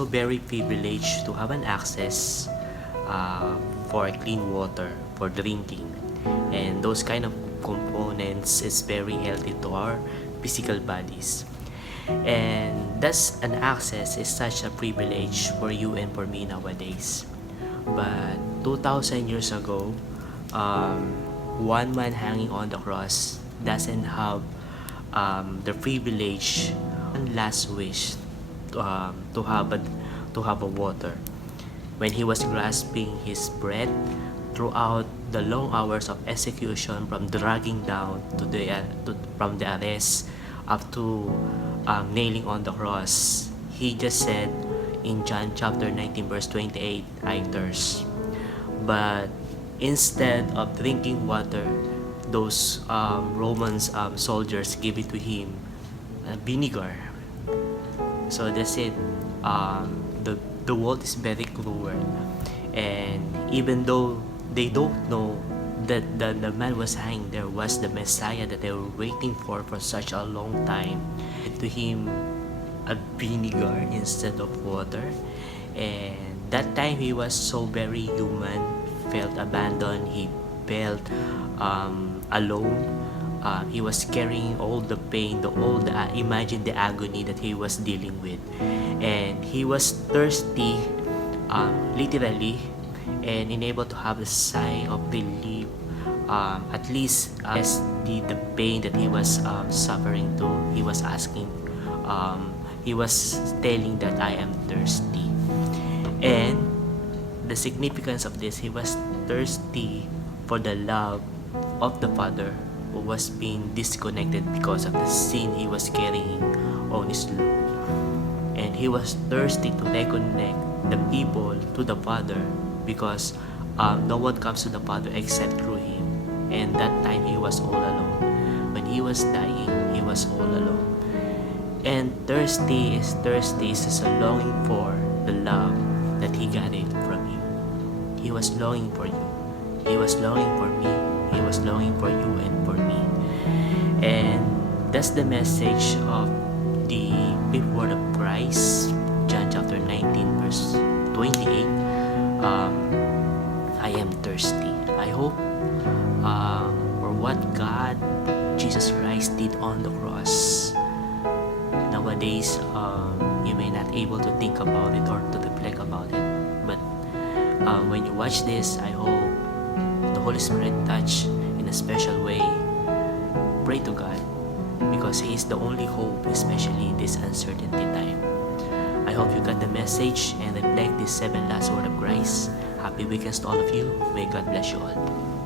so very privileged to have an access for clean water for drinking, and those kind of components is very healthy to our physical bodies. And thus an access is such a privilege for you and for me nowadays. But 2,000 years ago, um, one man hanging on the cross doesn't have the privilege and last wish to have a water. When he was grasping his breath throughout the long hours of execution, from dragging down from the arrest up to nailing on the cross, he just said in John chapter 19 verse 28, "I thirst." But instead of drinking water, those Romans soldiers gave it to him vinegar. So that's it. The world is very cruel, and even though they don't know that the man was hanged, there was the Messiah that they were waiting for such a long time. To him, a vinegar instead of water, and that time he was so very human, felt abandoned, he felt alone. He was carrying all the pain, imagine the agony that he was dealing with, and he was thirsty, literally, and unable to have a sigh of relief. At least as the pain that he was suffering to, he was asking, he was telling that I am thirsty, and the significance of this, he was thirsty for the love of the Father, who was being disconnected because of the sin he was carrying on his load. And he was thirsty to reconnect the people to the Father, because no one comes to the Father except through him. And that time he was all alone. When he was dying, he was all alone. And thirsty is just a longing for the love that he got it from you. He was longing for you. He was longing for me. He was longing for you and for me. And that's the message of the big word of Christ, John chapter 19 verse 28. I am thirsty. I hope for what God, Jesus Christ, did on the cross. Nowadays, you may not able to think about it or to reflect about it. But when you watch this, I hope the Holy Spirit touch in a special way. Pray to God, because He is the only hope, especially in this uncertainty time. I hope you got the message and reflect this 7 last word of Christ. Happy weekends to all of you. May God bless you all.